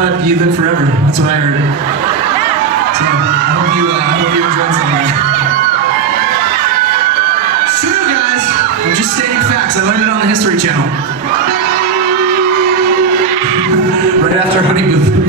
what? You live forever. That's what I heard. So I hope you enjoyed some of that. It's true, guys. I'm just stating facts. I learned it on the History Channel. Right after Honey Boo Boo.